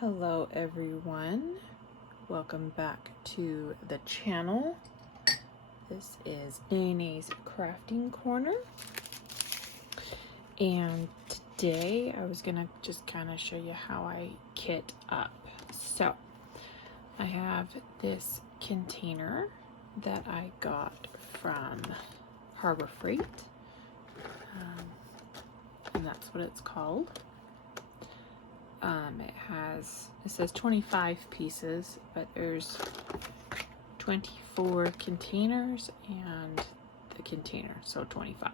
Hello everyone, welcome back to the channel. This is Nene's Crafting Corner, and today I was gonna just kind of show you how I kit up. So I have this container that I got from Harbor Freight, and that's what it's called. It says 25 pieces, but there's 24 containers and the container, so 25.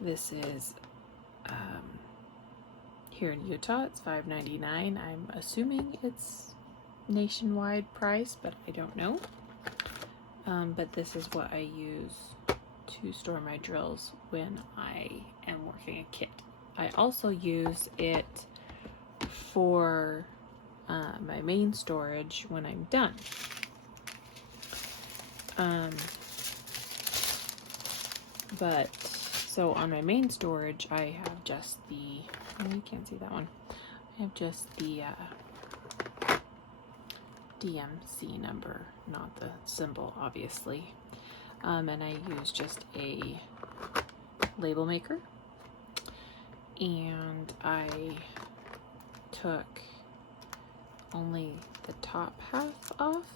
This is here in Utah, it's $5.99. I'm assuming it's nationwide price, but I don't know. But this is what I use to store my drills when I am working a kit. I also use it for my main storage when I'm done. So on my main storage, I have just the, you can't see that one. I have just the DMC number, not the symbol, obviously. And I use just a label maker. And I took only the top half off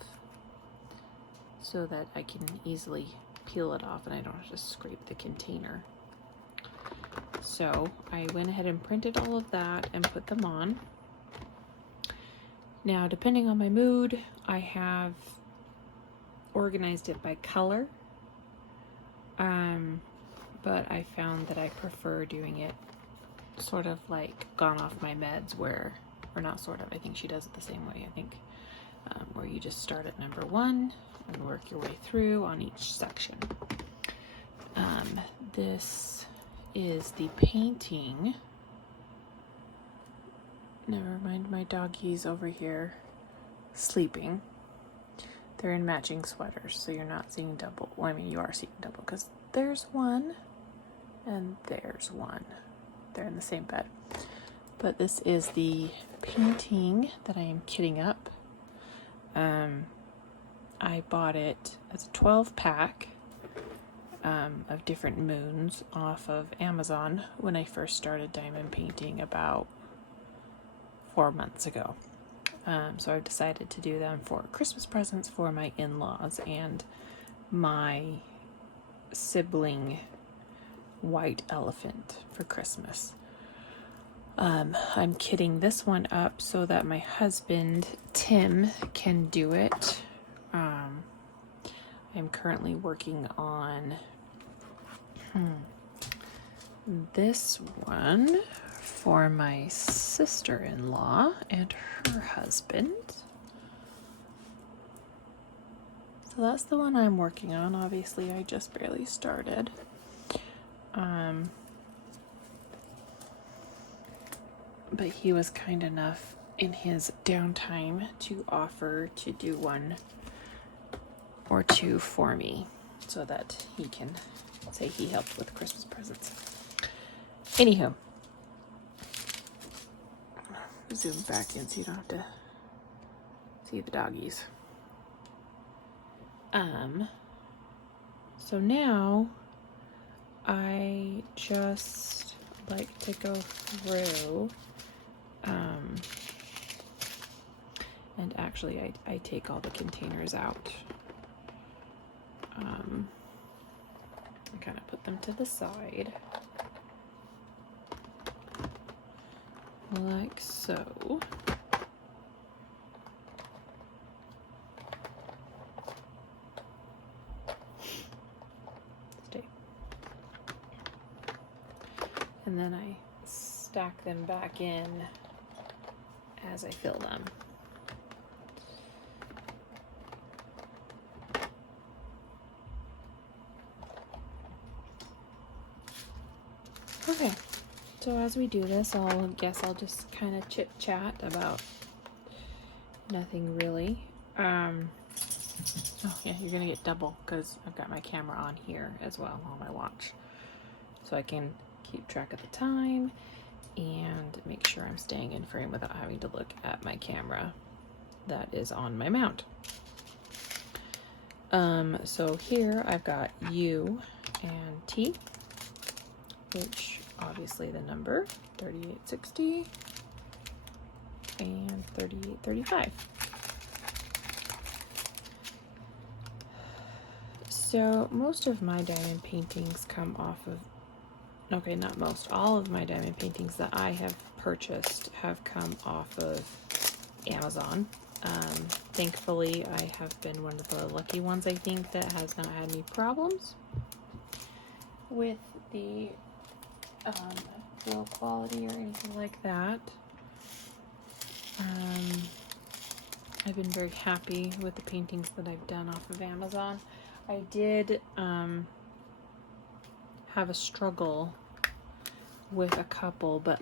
so that I can easily peel it off and I don't have to scrape the container. So I went ahead and printed all of that and put them on. Now, depending on my mood, I have organized it by color, but I found that I prefer doing it sort of like Gone Off My Meds, or not sort of, I think she does it the same way, I think, where you just start at number 1 and work your way through on each section. This is the painting. Never mind, my doggies over here sleeping. They're in matching sweaters, so you're not seeing double. Well, I mean, you are seeing double because there's one and there's one. They're in the same bed. But this is the painting that I am kitting up. I bought it as a 12-pack of different moons off of Amazon when I first started diamond painting about 4 months ago. So I've decided to do them for Christmas presents for my in-laws and my sibling white elephant for Christmas. I'm kitting this one up so that my husband Tim can do it. I'm currently working on this one for my sister-in-law and her husband. So that's the one I'm working on. Obviously, I just barely started. But he was kind enough in his downtime to offer to do 1 or 2 for me so that he can say he helped with Christmas presents. Anywho, zoom back in so you don't have to see the doggies. So now I just like to go through and actually I take all the containers out. I kind of put them to the side like so. Stay. And then I stack them back in as I fill them. Okay, so as we do this, I'll just kind of chit chat about nothing really. Oh yeah, you're gonna get double because I've got my camera on here as well on my watch, so I can keep track of the time and make sure I'm staying in frame without having to look at my camera that is on my mount. So here I've got U and T, which obviously the number 3860 and 3835. So most of my diamond paintings come off of, okay, not most, all of my diamond paintings that I have purchased have come off of Amazon. Thankfully, I have been one of the lucky ones, I think, that has not had any problems with the build quality or anything like that. I've been very happy with the paintings that I've done off of Amazon. I did have a struggle with a couple, but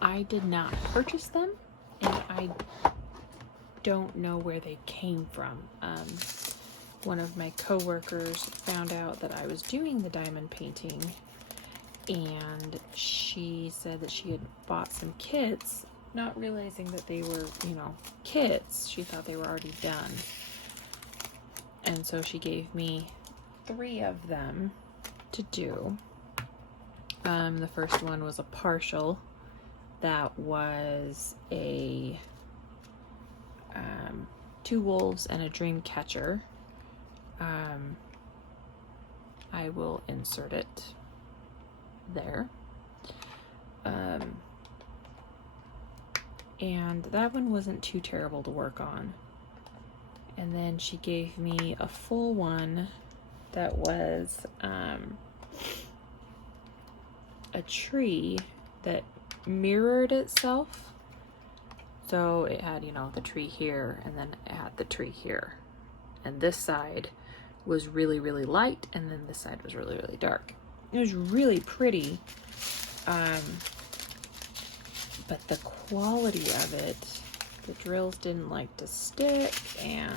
I did not purchase them, and I don't know where they came from. One of my coworkers found out that I was doing the diamond painting, and she said that she had bought some kits, not realizing that they were, you know, kits. She thought they were already done. And so she gave me 3 of them to do. The first one was a partial that was a 2 wolves and a dream catcher. I will insert it there. And that one wasn't too terrible to work on. And then she gave me a full one that was a tree that mirrored itself. So it had, you know, the tree here, and then it had the tree here. And this side was really, really light, and then this side was really, really dark. It was really pretty. But the quality of it, the drills didn't like to stick, and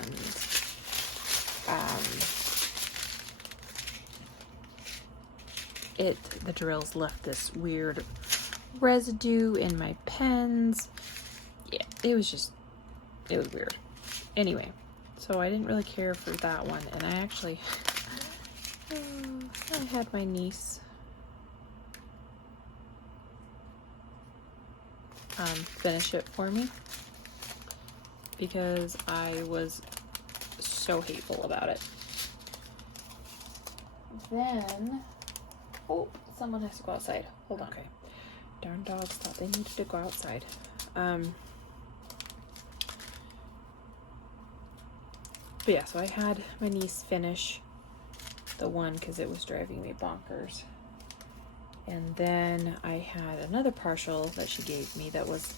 the drills left this weird residue in my pens. Yeah, it was weird. Anyway, so I didn't really care for that one, and I actually I had my niece finish it for me because I was so hateful about it. Then, oh, someone has to go outside. Hold on. Okay. Darn dogs thought they needed to go outside. But yeah, so I had my niece finish the one because it was driving me bonkers. And then I had another partial that she gave me that was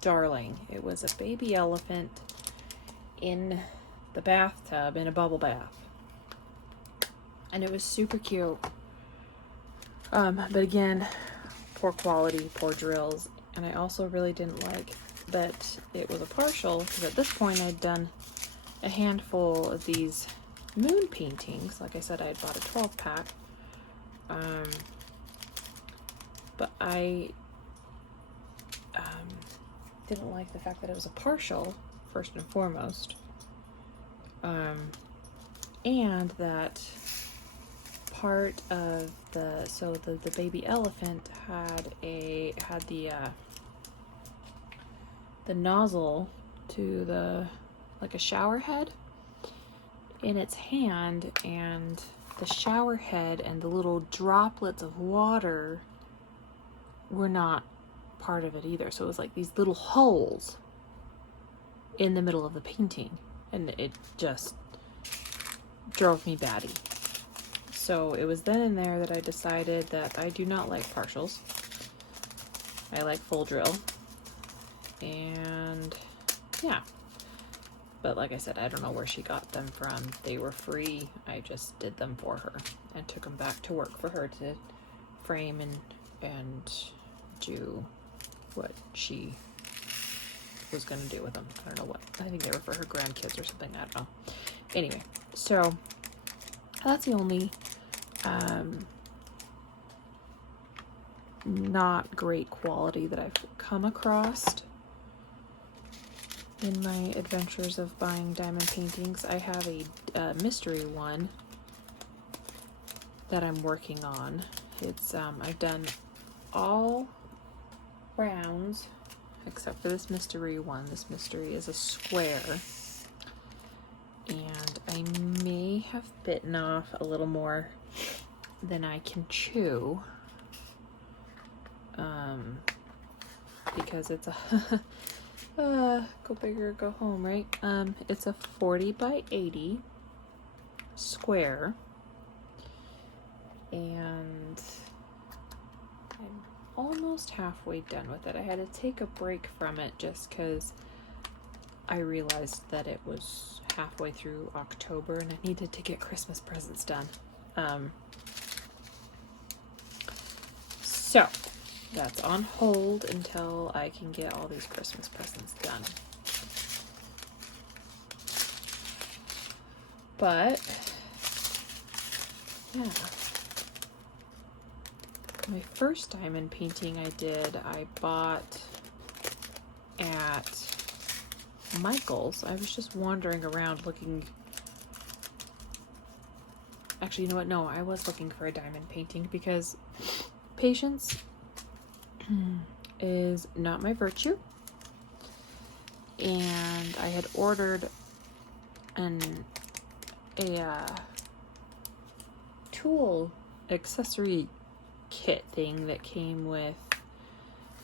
darling. It was a baby elephant in the bathtub in a bubble bath. And it was super cute. But again, poor quality, poor drills. And I also really didn't like that it was a partial, because at this point I'd done a handful of these moon paintings. Like I said, I had bought a 12 pack. But I didn't like the fact that it was a partial, first and foremost. And that part of the baby elephant had the nozzle to the, like a shower head in its hand, and the shower head and the little droplets of water were not part of it either. So it was like these little holes in the middle of the painting, and it just drove me batty. So it was then and there that I decided that I do not like partials. I like full drill. And yeah. But like I said, I don't know where she got them from. They were free. I just did them for her and took them back to work for her to frame and do what she was going to do with them. I don't know what. I think they were for her grandkids or something. I don't know. Anyway, so that's the only not great quality that I've come across in my adventures of buying diamond paintings. I have a mystery one that I'm working on. It's I've done all rounds except for this mystery one. This mystery is a square, and I may have bitten off a little more than I can chew, because it's a go big or go home, right? It's a 40 by 80 square, and I'm almost halfway done with it. I had to take a break from it just because I realized that it was halfway through October and I needed to get Christmas presents done. So that's on hold until I can get all these Christmas presents done. But yeah, my first diamond painting I bought at Michael's. I was just wandering around looking. Actually, you know what? No, I was looking for a diamond painting because patience is not my virtue. And I had ordered a tool accessory kit thing that came with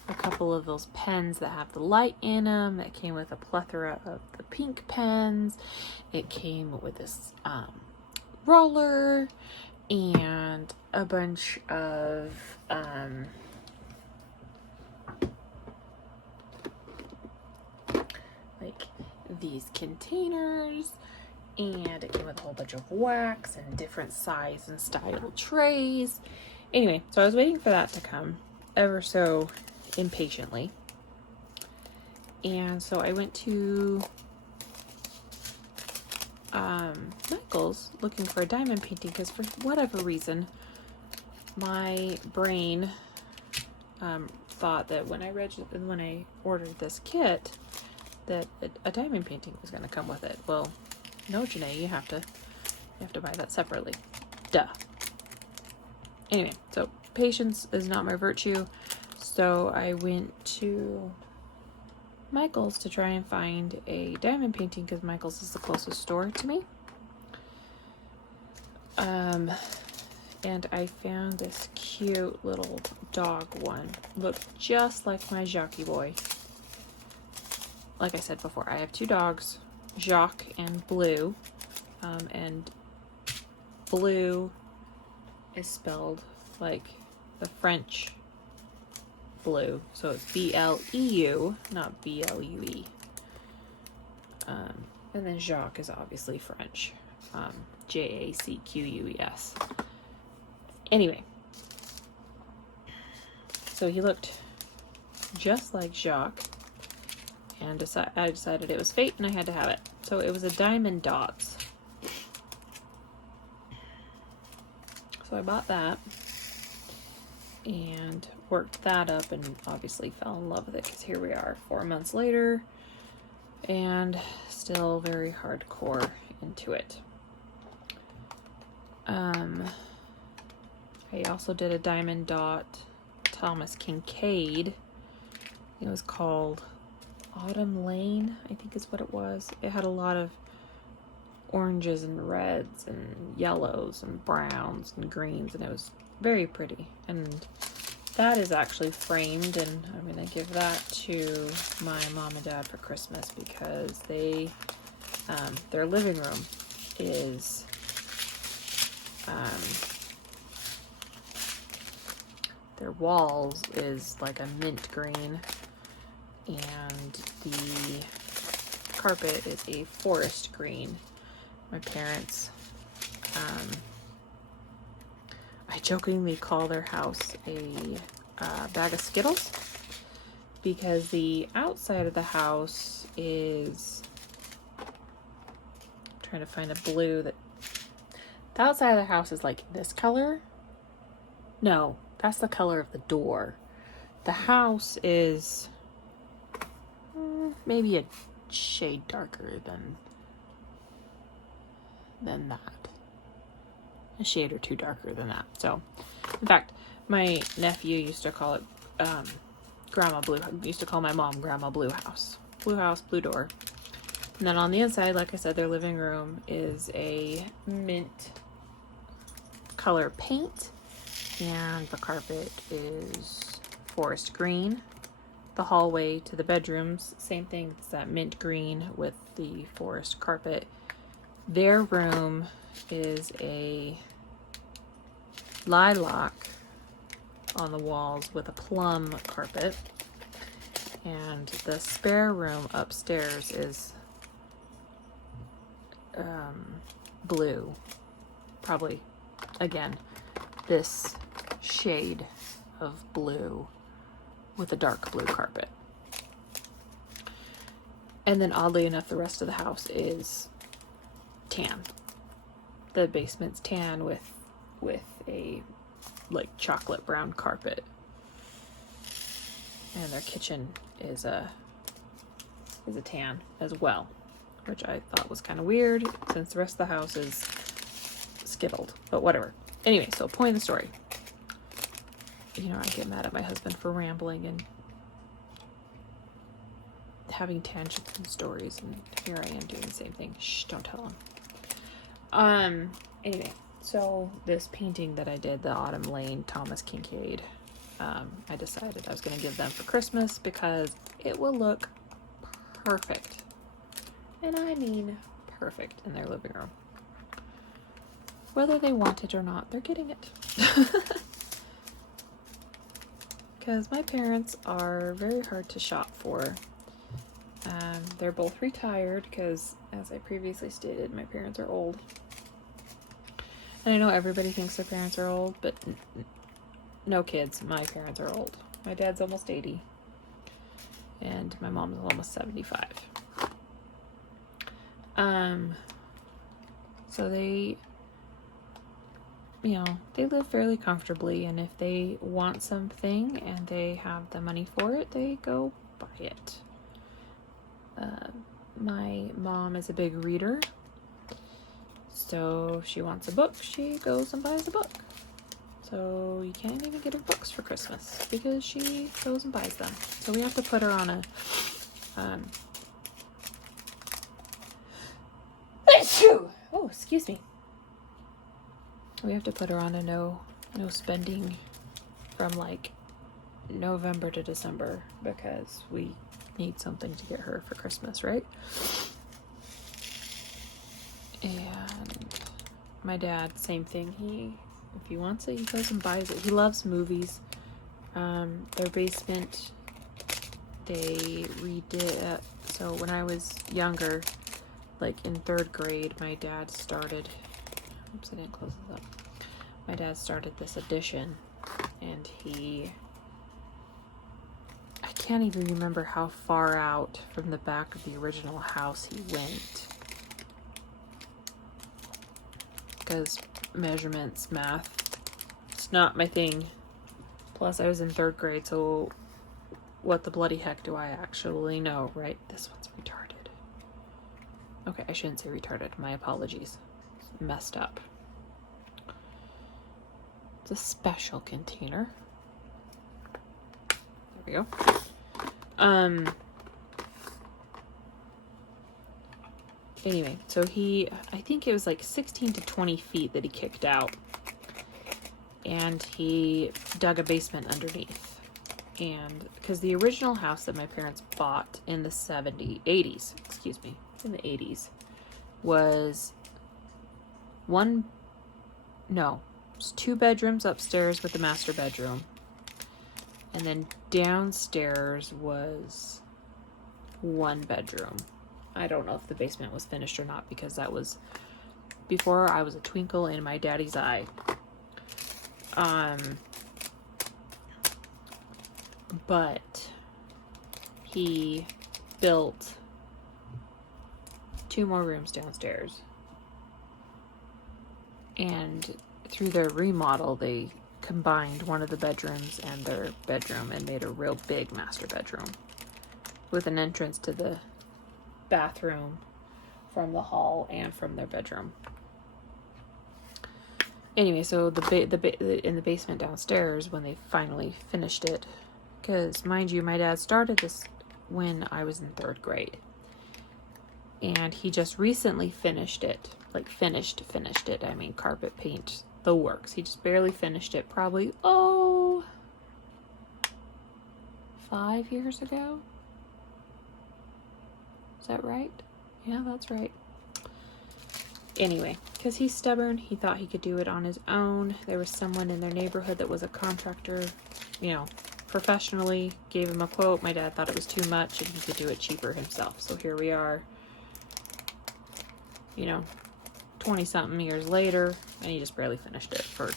a couple of those pens that have the light in them. That came with a plethora of the pink pens. It came with this roller and a bunch of like these containers, and it came with a whole bunch of wax and different size and style trays. Anyway, so I was waiting for that to come ever so impatiently. And so I went to Michael's looking for a diamond painting because for whatever reason my brain thought that when I ordered this kit that a diamond painting was going to come with it. Well, no, Janae, you have to buy that separately. Duh. Anyway, so patience is not my virtue. So I went to Michael's to try and find a diamond painting because Michael's is the closest store to me. And I found this cute little dog one. Looked just like my Jackie boy. Like I said before, I have two dogs, Jacques and Blue. And Blue is spelled like the French blue. So it's B-L-E-U, not B-L-U-E. And then Jacques is obviously French. J-A-C-Q-U-E-S. Anyway, so he looked just like Jacques, and I decided it was fate and I had to have it. So it was a diamond dots. So I bought that and worked that up and obviously fell in love with it because here we are 4 months later and still very hardcore into it. I also did a diamond dot Thomas Kincaid. It was called Autumn Lane, I think is what it was. It had a lot of oranges and reds and yellows and browns and greens, and it was very pretty. And that is actually framed, and I'm going to give that to my mom and dad for Christmas because they, their living room is, their walls is like a mint green, and the carpet is a forest green. My parents, I jokingly call their house a bag of Skittles because the outside of the house is, I'm trying to find a blue that, the outside of the house is like this color. No, That's the color of the door. The house is maybe a shade darker than that. A shade or two darker than that. So, in fact, my nephew used to call it Grandma Blue. Used to call my mom Grandma Blue House. Blue house, blue door. And then on the inside, like I said, their living room is a mint color paint, and the carpet is forest green. The hallway to the bedrooms, same thing. It's that mint green with the forest carpet. Their room is a lilac on the walls with a plum carpet, and the spare room upstairs is blue, probably again this shade of blue with a dark blue carpet. And then oddly enough, the rest of the house is tan. The basement's tan with a like chocolate brown carpet. And their kitchen is a tan as well, which I thought was kind of weird since the rest of the house is skittled, but whatever. Anyway, so point of the story. You know, I get mad at my husband for rambling and having tangents and stories, and here I am doing the same thing. Shh, don't tell him. Anyway, so this painting that I did, the Autumn Lane Thomas Kincaid, I decided I was going to give them for Christmas because it will look perfect. And I mean perfect in their living room. Whether they want it or not, they're getting it. Because my parents are very hard to shop for. They're both retired because, as I previously stated, my parents are old. And I know everybody thinks their parents are old, but no kids, my parents are old. My dad's almost 80. And my mom's almost 75. So they, you know, they live fairly comfortably, and if they want something and they have the money for it, they go buy it. My mom is a big reader, so if she wants a book, she goes and buys a book. So you can't even get her books for Christmas because she goes and buys them. So we have to put her on a oh, excuse me. We have to put her on a no spending from like November to December because we need something to get her for Christmas, right? And my dad, same thing. If he wants it, he goes and buys it. He loves movies. Their basement, they redid. So when I was younger, like in 3rd grade, my dad started. Oops, I didn't close this up. My dad started this addition, and I can't even remember how far out from the back of the original house he went. Because measurements, math, it's not my thing. Plus, I was in 3rd grade, so what the bloody heck do I actually know, right? This one's retarded. Okay, I shouldn't say retarded. My apologies. It's messed up. It's a special container. There we go. Anyway, so I think it was like 16 to 20 feet that he kicked out. And he dug a basement underneath. And because the original house that my parents bought in the 80s, in the 80s, was it was 2 bedrooms upstairs with the master bedroom. And then downstairs was 1 bedroom. I don't know if the basement was finished or not because that was before I was a twinkle in my daddy's eye. But he built 2 more rooms downstairs. And through their remodel, they combined one of the bedrooms and their bedroom and made a real big master bedroom with an entrance to the bathroom from the hall and from their bedroom. Anyway, so in the basement downstairs, when they finally finished it, because mind you, my dad started this when I was in 3rd grade, and he just recently finished it. Like finished it. I mean, carpet paint, the works. He just barely finished it, probably 5 years ago. Is that right? Yeah, that's right. Anyway, because he's stubborn, he thought he could do it on his own. There was someone in their neighborhood that was a contractor, professionally, gave him a quote. My dad thought it was too much and he could do it cheaper himself. So here we are, 20-something years later, and he just barely finished it for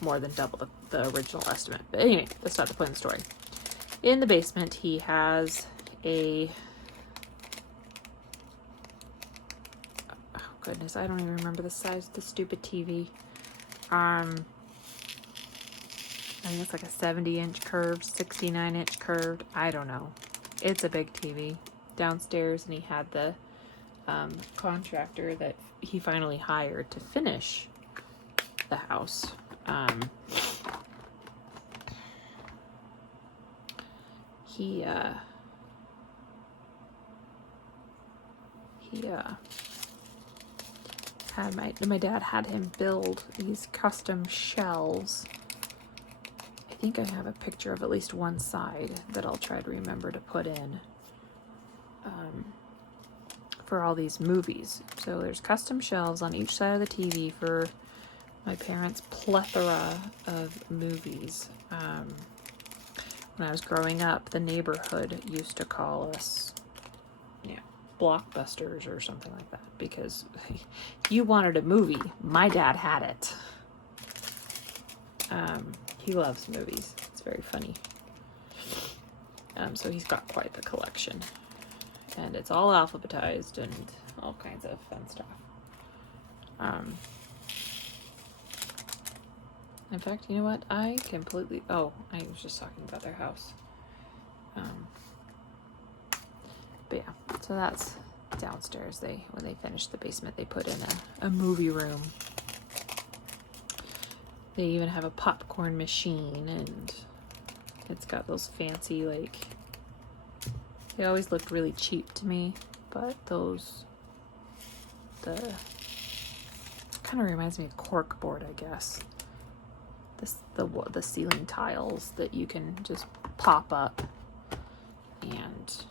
more than double the original estimate. But anyway, that's not the point of the story. In the basement, he has a... goodness, I don't even remember the size of the stupid TV. I think it's like a 70-inch curved, 69-inch curved. I don't know. It's a big TV downstairs, and he had the contractor that he finally hired to finish the house. He had my dad had him build these custom shelves. I think I have a picture of at least one side that I'll try to remember to put in for all these movies. So there's custom shelves on each side of the TV for my parents' plethora of movies. When I was growing up, the neighborhood used to call us Blockbusters or something like that, because you wanted a movie, my dad had it. He loves movies. It's very funny. So he's got quite the collection, and it's all alphabetized and all kinds of fun stuff. In fact, you know what? I was just talking about their house. But yeah, so that's downstairs. When they finished the basement, they put in a movie room. They even have a popcorn machine, and it's got those fancy, they always looked really cheap to me, but the kind of reminds me of corkboard, I guess. The ceiling tiles that you can just pop up, and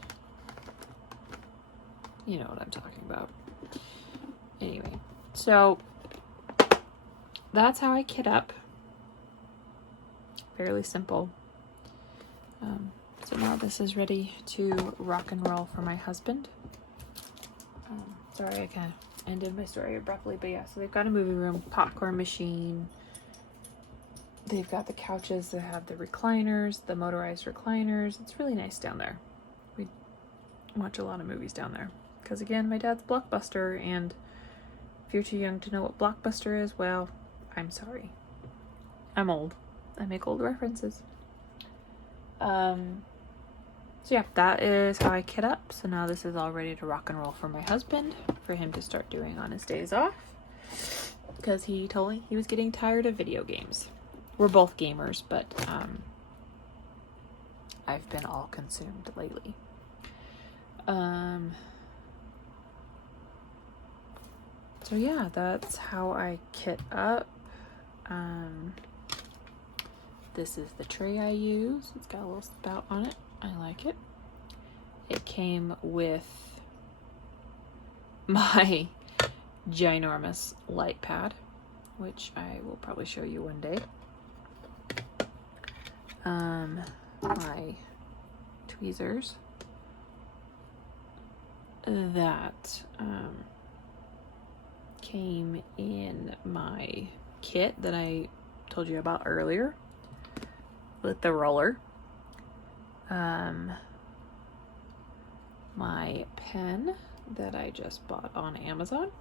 you know what I'm talking about. Anyway, so that's how I kit up. Fairly simple. So now this is ready to rock and roll for my husband. Sorry, I kind of ended my story abruptly, but yeah, so they've got a movie room, popcorn machine. They've got the couches that have the recliners, the motorized recliners. It's really nice down there. We watch a lot of movies down there. Because again, my dad's Blockbuster, and if you're too young to know what Blockbuster is, well, I'm sorry. I'm old. I make old references. So yeah, that is how I kit up. So now this is all ready to rock and roll for my husband, for him to start doing on his days off. Because he told me he was getting tired of video games. We're both gamers, but I've been all consumed lately. So yeah, that's how I kit up. This is the tray I use. It's got a little spout on it. I like it. It came with my ginormous light pad, which I will probably show you one day. My tweezers that came in my kit that I told you about earlier with the roller. My pen that I just bought on Amazon.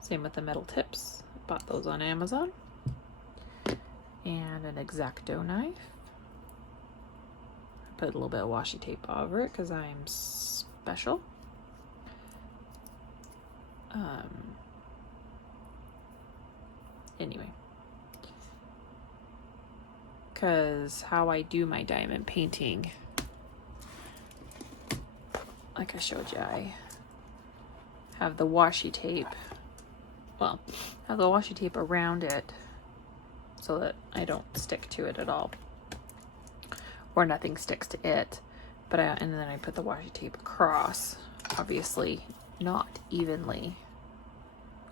Same with the metal tips. Bought those on Amazon. and an X-Acto knife. Put a little bit of washi tape over it because I'm special. Anyway, because how I do my diamond painting, like I showed you, I have the washi tape, have the washi tape around it so that I don't stick to it at all, or nothing sticks to it, but and then I put the washi tape across, obviously not evenly,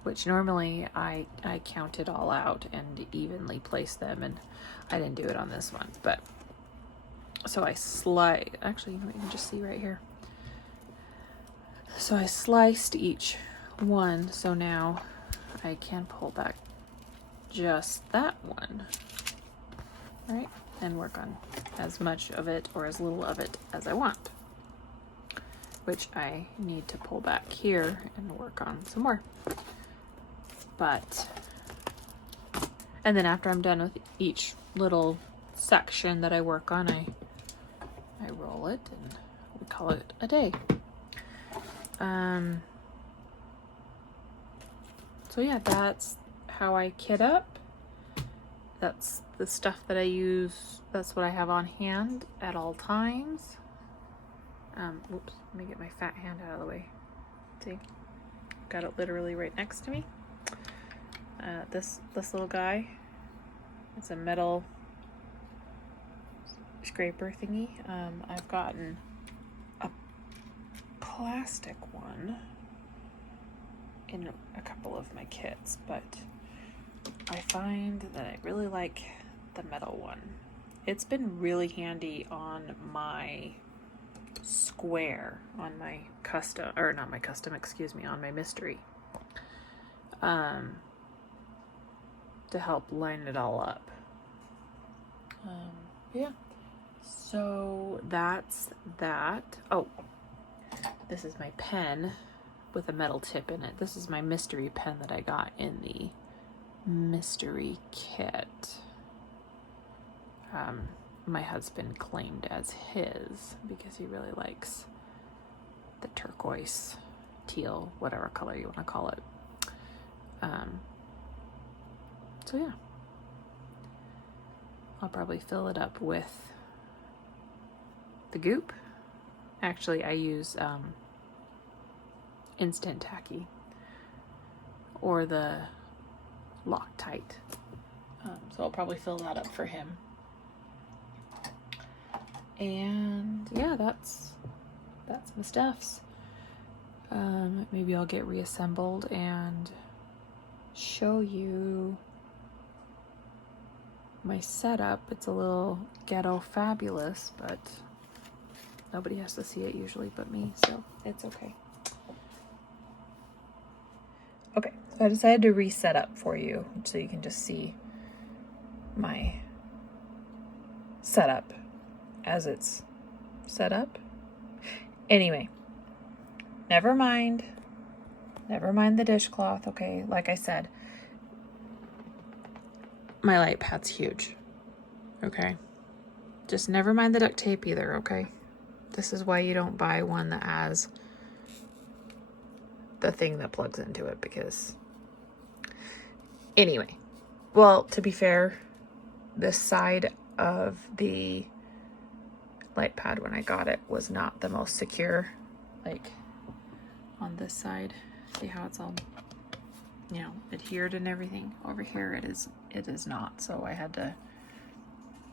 which normally I count it all out and evenly place them, and I didn't do it on this one, but so I actually, you can just see right here. So I sliced each one, so now I can pull back just that one, right? And work on as much of it or as little of it as I want, which I need to pull back here and work on some more. And then after I'm done with each little section that I work on, I roll it and we call it a day. So yeah, that's how I kit up. That's the stuff that I use. That's what I have on hand at all times. Whoops, let me get my fat hand out of the way. See, got it literally right next to me. This little guy, it's a metal scraper thingy. I've gotten a plastic one in a couple of my kits, but I find that I really like the metal one. It's been really handy on my square, on my custom, or not my custom, excuse me, on my mystery, to help line it all up. Yeah, so that's that. Oh, this is my pen with a metal tip in it. This is my mystery pen that I got in the mystery kit. My husband claimed as his because he really likes the turquoise, teal, whatever color you want to call it. So yeah, I'll probably fill it up with the goop. Actually, I use instant tacky or the Loctite. So I'll probably fill that up for him. And yeah, that's my stuffs. Maybe I'll get reassembled and show you my setup. It's a little ghetto fabulous, but nobody has to see it usually but me, so it's okay. Okay, so I decided to reset up for you so you can just see my setup as it's set up. Anyway, never mind the dishcloth, okay? Like I said, my light pad's huge, okay? Just never mind the duct tape either, okay? This is why you don't buy one that has the thing that plugs into it, because anyway, well, to be fair, this side of the light pad when I got it was not the most secure. Like on this side, see how it's all, you know, adhered and everything. Over here it is not, so I had to,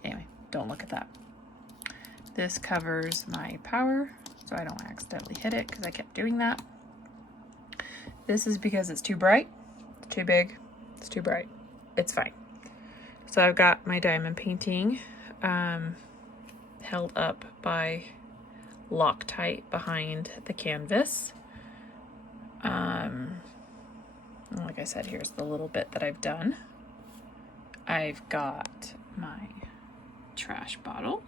anyway, don't look at that. This covers my power so I don't accidentally hit it, because I kept doing that. This is because it's too bright, it's too big, it's too bright. It's fine. So I've got my diamond painting held up by Loctite behind the canvas. Like I said, here's the little bit that I've done. I've got my trash bottle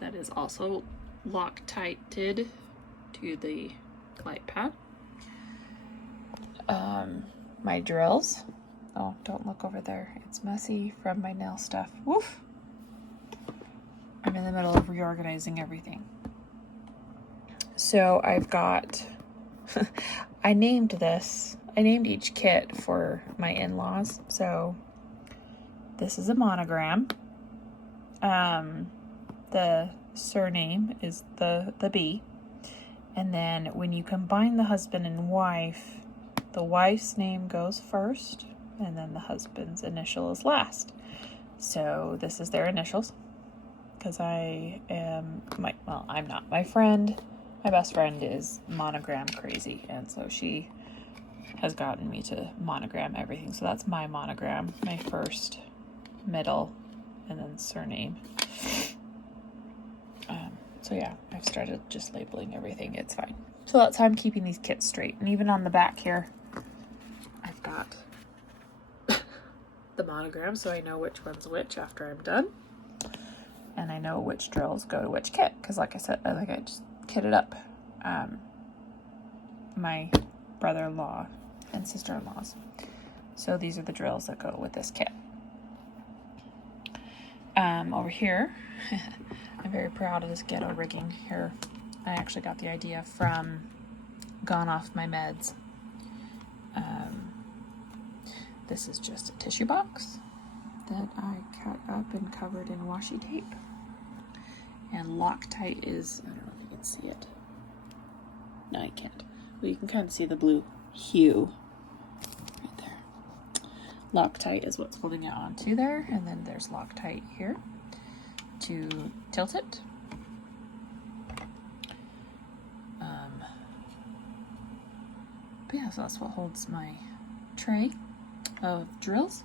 that is also Loctited to the light pad. My drills Oh, don't look over there. It's messy from my nail stuff. Woof! I'm in the middle of reorganizing everything. So I've got, I named each kit for my in-laws. So this is a monogram. The surname is the B. And then when you combine the husband and wife, the wife's name goes first, and then the husband's initial is last. So this is their initials, because I'm not. My best friend is monogram crazy, and so she has gotten me to monogram everything. So that's my monogram, my first, middle, and then surname. So yeah, I've started just labeling everything. It's fine. So that's how I'm keeping these kits straight. And even on the back here, I've got the monogram, so I know which one's which after I'm done. And I know which drills go to which kit, because like I said, I just kitted up my brother-in-law and sister-in-laws. So these are the drills that go with this kit. Over here, I'm very proud of this ghetto rigging here. I actually got the idea from Gone Off My Meds. This is just a tissue box that I cut up and covered in washi tape. And Loctite is, I don't know if you can see it. No, you can't. Well, you can kind of see the blue hue right there. Loctite is what's holding it onto there, and then there's Loctite here to tilt it. But yeah, so that's what holds my tray of drills.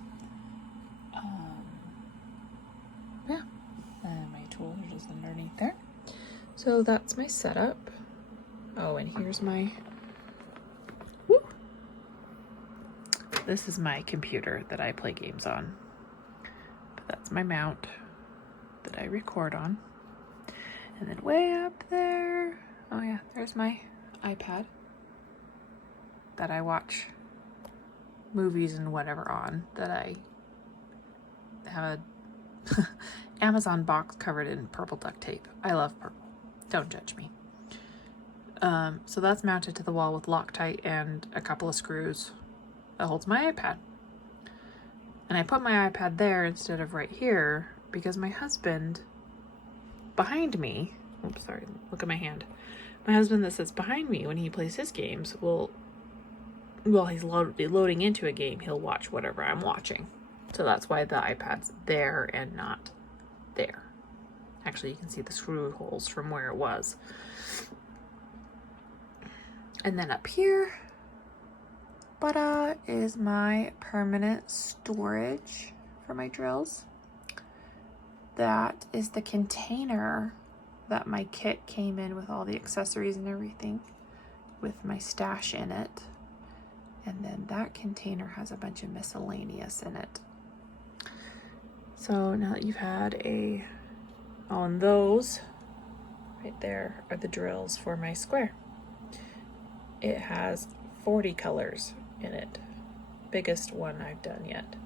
Yeah, and my tools are just underneath there. So that's my setup. Oh, and here's my, this is my computer that I play games on. But that's my mount that I record on. And then way up there, oh yeah, there's my iPad that I watch movies and whatever on, that I have a Amazon box covered in purple duct tape. I love purple. Don't judge me. So that's mounted to the wall with Loctite and a couple of screws that holds my iPad. And I put my iPad there instead of right here because my husband behind me, oops, sorry, look at my hand. My husband that sits behind me when he plays his games will, while he's loading into a game, he'll watch whatever I'm watching. So that's why the iPad's there and not there. Actually, you can see the screw holes from where it was. And then up here, is my permanent storage for my drills. That is the container that my kit came in with, all the accessories and everything, with my stash in it. And then that container has a bunch of miscellaneous in it. So now that you've had and those right there are the drills for my square. It has 40 colors in it. Biggest one I've done yet.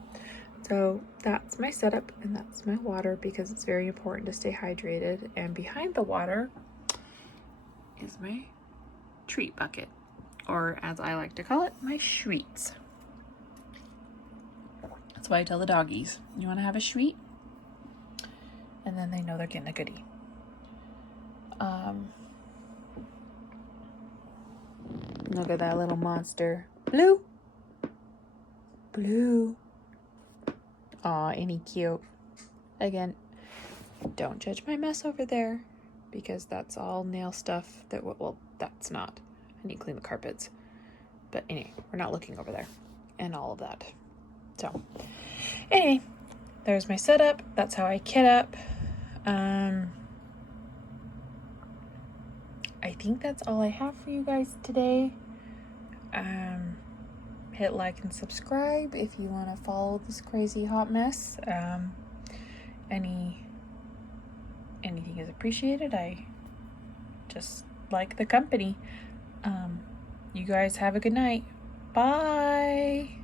So that's my setup, and that's my water, because it's very important to stay hydrated. And behind the water is my treat bucket, or as I like to call it, my schweets. That's why I tell the doggies, you want to have a schweet? And then they know they're getting a goodie. Look at that little monster. Blue. Blue. Aw, ain't he cute? Again, don't judge my mess over there, because that's all nail stuff that, well, that's not. I need to clean the carpets. But anyway, we're not looking over there and all of that. So, anyway, there's my setup. That's how I kit up. I think that's all I have for you guys today. Hit like and subscribe if you want to follow this crazy hot mess. Anything is appreciated. I just like the company. You guys have a good night. Bye.